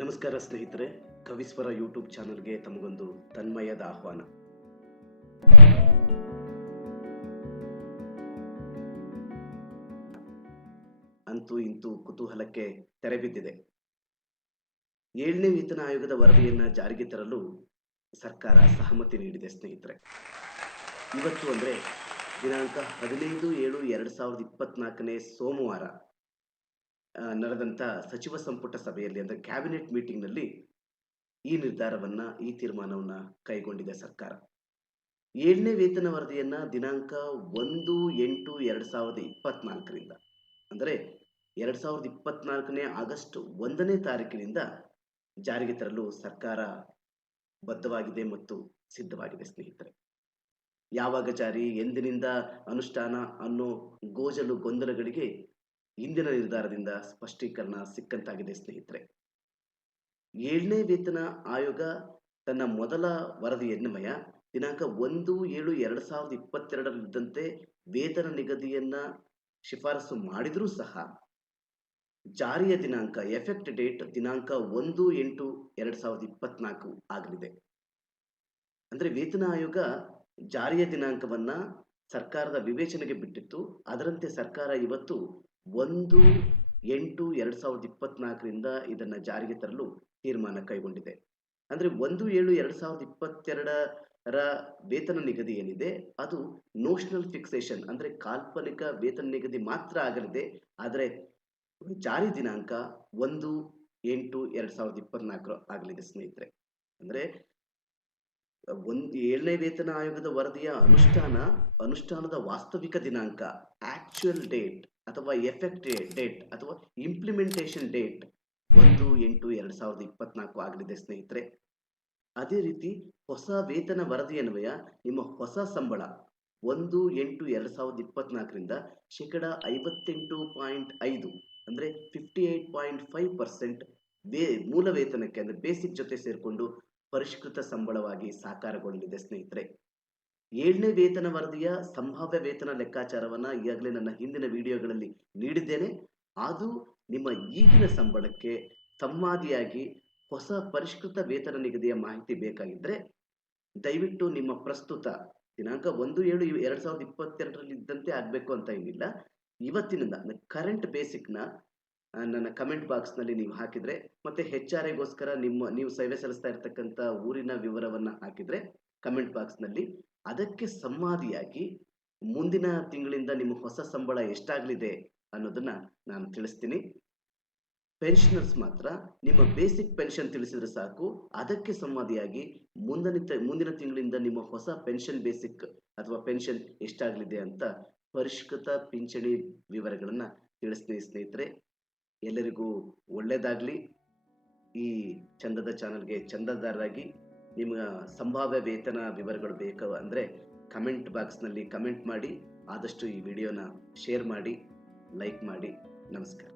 ನಮಸ್ಕಾರ ಸ್ನೇಹಿತರೆ, ಕವಿಸ್ವರ ಯೂಟ್ಯೂಬ್ ಚಾನಲ್ಗೆ ತಮಗೊಂದು ತನ್ಮಯದ ಆಹ್ವಾನ. ಅಂತೂ ಇಂತೂ ಕುತೂಹಲಕ್ಕೆ ತೆರೆ ಬಿದ್ದಿದೆ. 7ನೇ ವೇತನ ಆಯೋಗದ ವರದಿಯನ್ನ ಜಾರಿಗೆ ತರಲು ಸರ್ಕಾರ ಸಹಮತಿ ನೀಡಿದೆ ಸ್ನೇಹಿತರೆ. ಇವತ್ತು ಅಂದ್ರೆ ದಿನಾಂಕ 15/7/2024 ಸೋಮವಾರ ನಡೆದಂತ ಸಚಿವ ಸಂಪುಟ ಸಭೆಯಲ್ಲಿ ಅಂದ್ರೆ ಕ್ಯಾಬಿನೆಟ್ ಮೀಟಿಂಗ್ ನಲ್ಲಿ ಈ ತೀರ್ಮಾನವನ್ನ ಕೈಗೊಂಡಿದೆ ಸರ್ಕಾರ. 7ನೇ ವೇತನ ವರದಿಯನ್ನ ದಿನಾಂಕ 1/8/2024 ಅಂದ್ರೆ 2024 ಆಗಸ್ಟ್ 1ನೇ ತಾರೀಕಿನಿಂದ ಜಾರಿಗೆ ತರಲು ಸರ್ಕಾರ ಬದ್ಧವಾಗಿದೆ ಮತ್ತು ಸಿದ್ಧವಾಗಿದೆ ಸ್ನೇಹಿತರೆ. ಯಾವಾಗ ಜಾರಿ, ಎಂದಿನಿಂದ ಅನುಷ್ಠಾನ ಅನ್ನೋ ಗೊಂದಲಗಳಿಗೆ ಇಂದಿನ ನಿರ್ಧಾರದಿಂದ ಸ್ಪಷ್ಟೀಕರಣ ಸಿಕ್ಕಂತಾಗಿದೆ ಸ್ನೇಹಿತರೆ. 7ನೇ ವೇತನ ಆಯೋಗ ತನ್ನ ಮೊದಲ ವರದಿಯನ್ವಯ ದಿನಾಂಕ 1/7/2022 ವೇತನ ನಿಗದಿಯನ್ನ ಶಿಫಾರಸು ಮಾಡಿದ್ರೂ ಸಹ ಜಾರಿಯ ದಿನಾಂಕ ಎಫೆಕ್ಟ್ ಡೇಟ್ ದಿನಾಂಕ 1/8/2024 ಆಗಲಿದೆ. ಅಂದ್ರೆ ವೇತನ ಆಯೋಗ ಜಾರಿಯ ದಿನಾಂಕವನ್ನ ಸರ್ಕಾರದ ವಿವೇಚನೆಗೆ ಬಿಟ್ಟಿತ್ತು. ಅದರಂತೆ ಸರ್ಕಾರ ಇವತ್ತು 1/8/2024 ಇದನ್ನ ಜಾರಿಗೆ ತರಲು ತೀರ್ಮಾನ ಕೈಗೊಂಡಿದೆ. ಅಂದ್ರೆ 1/7/2022 ವೇತನ ನಿಗದಿ ಏನಿದೆ ಅದು ನೋಷನಲ್ ಫಿಕ್ಸೇಷನ್ ಅಂದ್ರೆ ಕಾಲ್ಪನಿಕ ವೇತನ ನಿಗದಿ ಮಾತ್ರ ಆಗಲಿದೆ. ಆದರೆ ಜಾರಿ ದಿನಾಂಕ 1/8/2024 ಆಗಲಿದೆ ಸ್ನೇಹಿತರೆ. ಅಂದ್ರೆ 7ನೇ ವೇತನ ಆಯೋಗದ ವರದಿಯ ಅನುಷ್ಠಾನದ ವಾಸ್ತವಿಕ ದಿನಾಂಕ ಆಕ್ಚುಯಲ್ ಡೇಟ್ ಅಥವಾ ಎಫೆಕ್ಟ್ ಡೇಟ್ ಅಥವಾ ಇಂಪ್ಲಿಮೆಂಟೇಷನ್ ಡೇಟ್ 1/8/2024 ಆಗಲಿದೆ ಸ್ನೇಹಿತರೆ. ಅದೇ ರೀತಿ ಹೊಸ ವೇತನ ವರದಿಯನ್ವಯ ನಿಮ್ಮ ಹೊಸ ಸಂಬಳ 1/8/2024 58.5 ಅಂದ್ರೆ 58.5% ಮೂಲ ವೇತನಕ್ಕೆ ಅಂದ್ರೆ ಬೇಸಿಕ್ ಜೊತೆ ಸೇರಿಕೊಂಡು ಪರಿಷ್ಕೃತ ಸಂಬಳವಾಗಿ ಸಾಕಾರಗೊಳ್ಳಲಿದೆ ಸ್ನೇಹಿತರೆ. 7ನೇ ವೇತನ ವರದಿಯ ಸಂಭಾವ್ಯ ವೇತನ ಲೆಕ್ಕಾಚಾರವನ್ನ ಈಗಾಗಲೇ ನನ್ನ ಹಿಂದಿನ ವಿಡಿಯೋಗಳಲ್ಲಿ ನೀಡಿದ್ದೇನೆ. ಅದು ನಿಮ್ಮ ಈಗಿನ ಸಂಬಳಕ್ಕೆ ಸಂವಾದಿಯಾಗಿ ಹೊಸ ಪರಿಷ್ಕೃತ ವೇತನ ನಿಗದಿಯ ಮಾಹಿತಿ ಬೇಕಾಗಿದ್ರೆ ದಯವಿಟ್ಟು ನಿಮ್ಮ ಪ್ರಸ್ತುತ ದಿನಾಂಕ 1/7/2022 ಇದ್ದಂತೆ ಆಗ್ಬೇಕು ಅಂತ ಏನಿಲ್ಲ. ಇವತ್ತಿನಿಂದ ಕರೆಂಟ್ ಬೇಸಿಕ್ನ ನನ್ನ ಕಮೆಂಟ್ ಬಾಕ್ಸ್ ನಲ್ಲಿ ನೀವು ಹಾಕಿದ್ರೆ ಮತ್ತೆ HRAಗೋಸ್ಕರ ನೀವು ಸೇವೆ ಸಲ್ಲಿಸ್ತಾ ಇರ್ತಕ್ಕಂಥ ಊರಿನ ವಿವರವನ್ನ ಹಾಕಿದ್ರೆ ಕಮೆಂಟ್ ಬಾಕ್ಸ್ ನಲ್ಲಿ ಅದಕ್ಕೆ ಸಂವಾದಿಯಾಗಿ ಮುಂದಿನ ತಿಂಗಳಿಂದ ನಿಮ್ಮ ಹೊಸ ಸಂಬಳ ಎಷ್ಟಾಗಲಿದೆ ಅನ್ನೋದನ್ನ ನಾನು ತಿಳಿಸ್ತೀನಿ. ಪೆನ್ಷನರ್ಸ್ ಮಾತ್ರ ನಿಮ್ಮ ಬೇಸಿಕ್ ಪೆನ್ಷನ್ ತಿಳಿಸಿದ್ರೆ ಸಾಕು. ಅದಕ್ಕೆ ಸಂವಾದಿಯಾಗಿ ಮುಂದಿನ ತಿಂಗಳಿಂದ ನಿಮ್ಮ ಹೊಸ ಪೆನ್ಷನ್ ಬೇಸಿಕ್ ಅಥವಾ ಪೆನ್ಷನ್ ಎಷ್ಟಾಗಲಿದೆ ಅಂತ ಪರಿಷ್ಕೃತ ಪಿಂಚಣಿ ವಿವರಗಳನ್ನ ತಿಳಿಸ್ತೀನಿ ಸ್ನೇಹಿತರೆ. ಎಲ್ಲರಿಗೂ ಒಳ್ಳೇದಾಗ್ಲಿ. ಈ ಚಂದದ ಚಾನಲ್ಗೆ ಚಂದಾದಾರರಾಗಿ ನಿಮ್ಮ ಸಂಭಾವ್ಯ ವೇತನ ವಿವರಗಳು ಬೇಕು ಅಂದ್ರೆ ಕಮೆಂಟ್ ಬಾಕ್ಸ್ ನಲ್ಲಿ ಕಮೆಂಟ್ ಮಾಡಿ. ಆದಷ್ಟು ಈ ವಿಡಿಯೋನ ಶೇರ್ ಮಾಡಿ, ಲೈಕ್ ಮಾಡಿ. ನಮಸ್ಕಾರ.